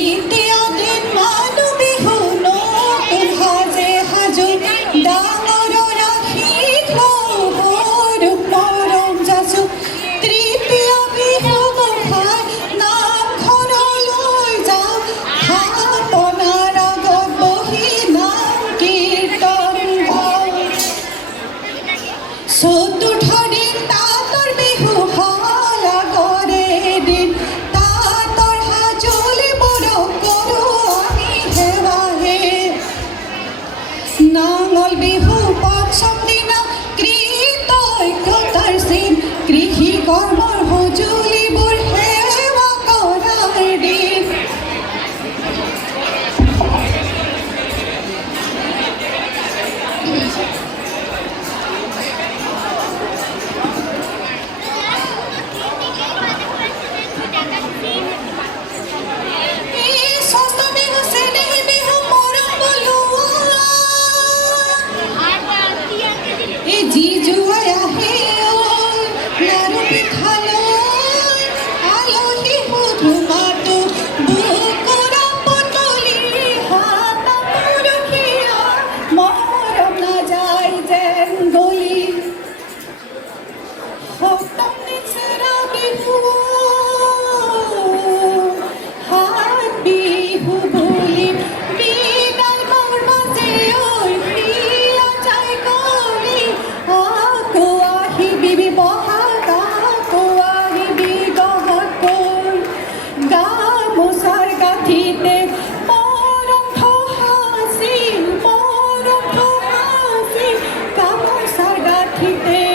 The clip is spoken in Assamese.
দ্বিতীয় দিন মানু বিহু নতুন সাজে সাজু ডাঙৰ ৰাখি সৰু মৰম যাচো তৃতীয় বিহু গোসাঁই নামঘৰলৈ যাওঁ থাপনাৰ আগত বহি নাম কীৰ্তন গাওঁ চতুৰ্থ দিন তাঁতৰ বিহু হল আগৰে দিন তাঁতৰ সাজলিবোৰক কৰোঁ আমি সেৱাহে নাঙল বিহু পঞ্চম দিনা কৃতজ্ঞতাৰ চিন কৃষি কৰ্মৰ সঁজুলিবোৰ সেৱা কৰাৰ দিন ষষ্ঠ বিহু চেনেহী বিহু মৰম বলোৱা যি জুৱাই আহে লাৰু পিঠা লৈ আলহী সুধো মাতো বুকুৰ পুতলিৰ হাত পুৰুষীয়া মৰম নাযায় যেন গলি সপ্তম দিন চেৰা বিহু হাত বিহু বুলি বিদায় মোৰ মাজে ঐ প্ৰিয় যাই গলি আকৌ আহিবি বহাগ আকৌ আহিবি গহতকৈ গামোচাৰ গাঁঠিতে মৰম থোহাছিল গামোচাৰ গাঁঠিতে